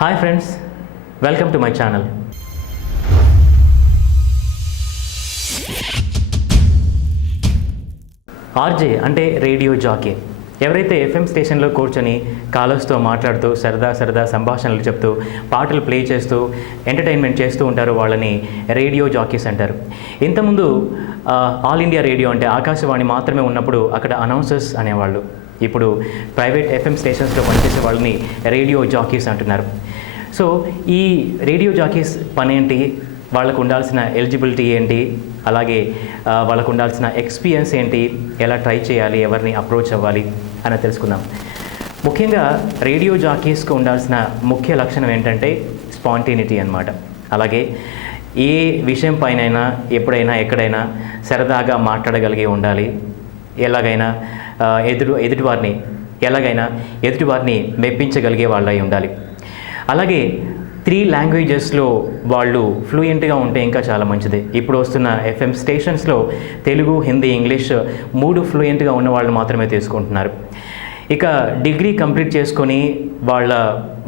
Hi friends welcome to my channel. RJ అంటే radio jockey. ఎవరైతే FM స్టేషన్లో కూర్చొని కాలర్స్తో మాట్లాడుతూ సరదా సరదా సంభాషణలు చెప్తూ పాటలు ప్లే చేస్తూ ఎంటర్టైన్మెంట్ చేస్తూ ఉంటారో వాళ్ళని రేడియో జాకీస్ అంటారు. ఇంతకుముందు ఆల్ ఇండియా రేడియో అంటే ఆకాశవాణి మాత్రమే ఉన్నప్పుడు అక్కడ అనౌన్సర్స్ అనేవాళ్ళు. ఇప్పుడు ప్రైవేట్ ఎఫ్ఎం స్టేషన్స్లో పనిచేసే వాళ్ళని రేడియో జాకీస్ అంటున్నారు. సో ఈ రేడియో జాకీస్ పని ఏంటి వాళ్ళకు ఉండాల్సిన ఎలిజిబిలిటీ ఏంటి? అలాగే వాళ్ళకు ఉండాల్సిన ఎక్స్పీరియన్స్ ఏంటి? ఎలా ట్రై చేయాలి? ఎవరిని అప్రోచ్ అవ్వాలి? అని తెలుసుకుందాం. ముఖ్యంగా రేడియో జాకీస్కు ఉండాల్సిన ముఖ్య లక్షణం ఏంటంటే స్పాంటేనిటీ అనమాట అలాగే ఏ విషయం పైనైనా ఎప్పుడైనా ఎక్కడైనా సరదాగా మాట్లాడగలిగి ఉండాలి. ఎలాగైనా ఎదురు ఎదుటివారిని ఎలాగైనా ఎదుటివారిని మెప్పించగలిగే వాళ్ళై ఉండాలి. అలాగే త్రీ లాంగ్వేజెస్లో వాళ్ళు ఫ్లూయెంట్గా ఉంటే ఇంకా చాలా మంచిది. ఇప్పుడు వస్తున్న ఎఫ్ఎం స్టేషన్స్లో తెలుగు హిందీ ఇంగ్లీష్ మూడు ఫ్లూయెంట్గా ఉన్న వాళ్ళు మాత్రమే తీసుకుంటున్నారు. ఇక డిగ్రీ కంప్లీట్ చేసుకొని వాళ్ళ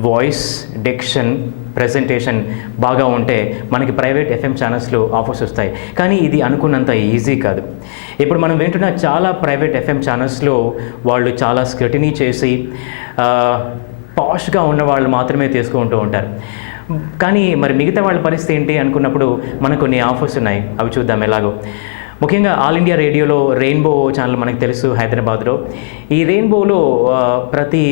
వాయిస్ డిక్షన్ ప్రజెంటేషన్ బాగా ఉంటే మనకి ప్రైవేట్ ఎఫ్ఎం ఛానల్స్లో ఆఫర్స్ వస్తాయి. కానీ ఇది అనుకున్నంత ఈజీ కాదు. ఇప్పుడు మనం వింటున్న చాలా ప్రైవేట్ ఎఫ్ఎం ఛానల్స్లో వాళ్ళు చాలా స్క్రటినీ చేసి పాష్గా ఉన్న వాళ్ళు మాత్రమే తీసుకుంటూ ఉంటారు. కానీ మరి మిగతా వాళ్ళ పరిస్థితి ఏంటి అనుకున్నప్పుడు మనకు కొన్ని ఆఫర్స్ ఉన్నాయి. అవి చూద్దాం ఎలాగో. ముఖ్యంగా ఆల్ ఇండియా రేడియోలో రెయిన్బో ఛానల్ మనకు తెలుసు హైదరాబాద్లో. ఈ రెయిన్బోలో ప్రతి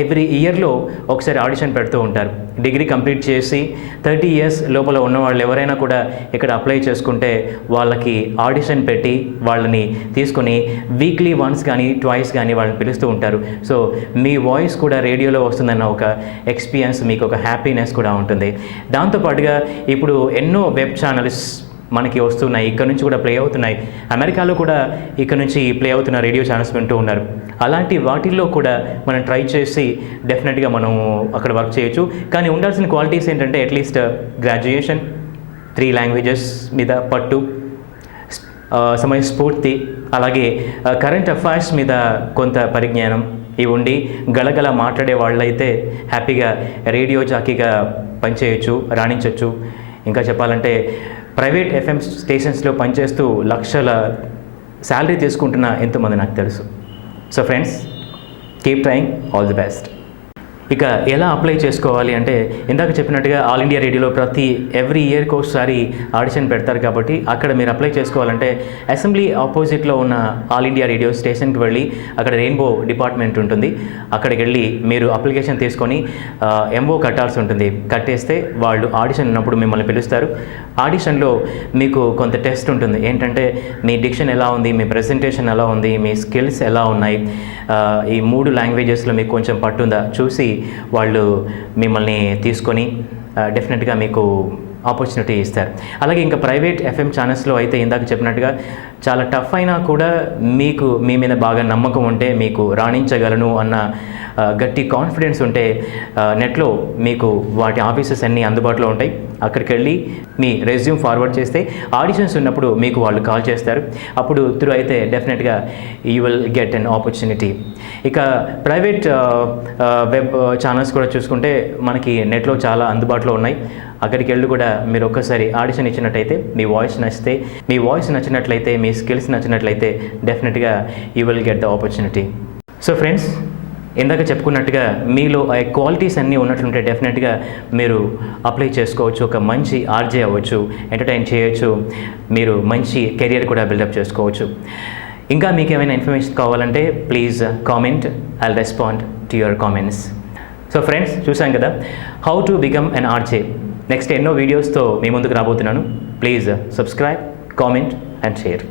ఎవ్రీ ఇయర్లో ఒకసారి ఆడిషన్ పెడుతూ ఉంటారు. డిగ్రీ కంప్లీట్ చేసి థర్టీ ఇయర్స్ లోపల ఉన్న వాళ్ళు ఎవరైనా కూడా ఇక్కడ అప్లై చేసుకుంటే వాళ్ళకి ఆడిషన్ పెట్టి వాళ్ళని తీసుకొని వీక్లీ వన్స్ కానీ ట్వైస్ కానీ వాళ్ళని పిలుస్తూ ఉంటారు. సో మీ వాయిస్ కూడా రేడియోలో వస్తుందన్న ఒక ఎక్స్పీరియన్స్ మీకు ఒక హ్యాపీనెస్ కూడా ఉంటుంది. దాంతోపాటుగా ఇప్పుడు ఎన్నో వెబ్ ఛానల్స్ మనకి వస్తున్నాయి ఇక్కడ నుంచి కూడా ప్లే అవుతున్నాయి. అమెరికాలో కూడా ఇక్కడ నుంచి ప్లే అవుతున్న రేడియో ఛానల్స్ వింటూ ఉన్నారు. అలాంటి వాటిల్లో కూడా మనం ట్రై చేసి డెఫినెట్గా మనం అక్కడ వర్క్ చేయొచ్చు. కానీ ఉండాల్సిన క్వాలిటీస్ ఏంటంటే అట్లీస్ట్ గ్రాడ్యుయేషన్ త్రీ లాంగ్వేజెస్ మీద పట్టు uh, సమయ స్ఫూర్తి అలాగే uh, కరెంట్ అఫైర్స్ మీద కొంత పరిజ్ఞానం ఇవి ఉండి గలగల మాట్లాడే వాళ్ళైతే హ్యాపీగా రేడియో జాకీగా పనిచేయచ్చు రాణించవచ్చు ఇంకా చెప్పాలంటే ప్రైవేట్ ఎఫ్ఎం స్టేషన్స్లో పనిచేస్తూ లక్షల శాలరీ తీసుకుంటున్న ఎంతోమంది నాకు తెలుసు. So friends keep trying all the best ఇక ఎలా అప్లై చేసుకోవాలి అంటే ఇందాక చెప్పినట్టుగా ఆల్ ఇండియా రేడియోలో ప్రతి ఎవ్రీ ఇయర్కి ఒకసారి ఆడిషన్ పెడతారు కాబట్టి అక్కడ మీరు అప్లై చేసుకోవాలంటే అసెంబ్లీ ఆపోజిట్లో ఉన్న ఆల్ ఇండియా రేడియో స్టేషన్కి వెళ్ళి అక్కడ రెయిన్బో డిపార్ట్మెంట్ ఉంటుంది. అక్కడికి వెళ్ళి మీరు అప్లికేషన్ తీసుకొని ఎంఓ కట్టాల్సి ఉంటుంది. కట్టేస్తే వాళ్ళు ఆడిషన్ ఉన్నప్పుడు మిమ్మల్ని పిలుస్తారు. ఆడిషన్లో మీకు కొంత టెస్ట్ ఉంటుంది. ఏంటంటే మీ డిక్షన్ ఎలా ఉంది మీ ప్రెజెంటేషన్ ఎలా ఉంది మీ స్కిల్స్ ఎలా ఉన్నాయి ఈ మూడు లాంగ్వేజెస్లో మీకు కొంచెం పట్టుందా? చూసి వాళ్ళు మిమ్మల్ని తీసుకొని డెఫినెట్గా మీకు ఆపర్చునిటీ ఇస్తారు. అలాగే ఇంకా ప్రైవేట్ ఎఫ్ఎం ఛానల్స్లో అయితే ఇందాక చెప్పినట్టుగా చాలా టఫ్ అయినా కూడా మీకు మీ మీద బాగా నమ్మకం ఉంటే మీకు రాణించగలను అన్న గట్టి కాన్ఫిడెన్స్ ఉంటే నెట్లో మీకు వాటి ఆఫీసెస్ అన్నీ అందుబాటులో ఉంటాయి. అక్కడికి వెళ్ళి మీ రెజ్యూమ్ ఫార్వర్డ్ చేస్తే ఆడిషన్స్ ఉన్నప్పుడు మీకు వాళ్ళు కాల్ చేస్తారు. అప్పుడు త్రూ అయితే డెఫినెట్గా you will get an opportunity ఇక ప్రైవేట్ వెబ్ ఛానల్స్ కూడా చూసుకుంటే మనకి నెట్లో చాలా అందుబాటులో ఉన్నాయి. అక్కడికి వెళ్ళి కూడా. మీరు ఒక్కసారి ఆడిషన్ ఇచ్చినట్టయితే మీ వాయిస్ నచ్చితే మీ వాయిస్ నచ్చినట్లయితే మీ స్కిల్స్ నచ్చినట్లయితే డెఫినెట్గా you will get the opportunity so friends ఇందాక చెప్పుకున్నట్టుగా మీలో ఆ క్వాలిటీస్ అన్నీ ఉన్నట్లుంటే డెఫినెట్గా మీరు అప్లై చేసుకోవచ్చు. ఒక మంచి ఆర్జే అవ్వచ్చు ఎంటర్టైన్ చేయొచ్చు మీరు మంచి కెరియర్ కూడా బిల్డప్ చేసుకోవచ్చు. ఇంకా మీకు ఏమైనా ఇన్ఫర్మేషన్ కావాలంటే please comment I respond to your comments so friends చూసాం కదా? How to become an RJ next ఎన్నో వీడియోస్తో మీ ముందుకు రాబోతున్నాను. Please subscribe comment and share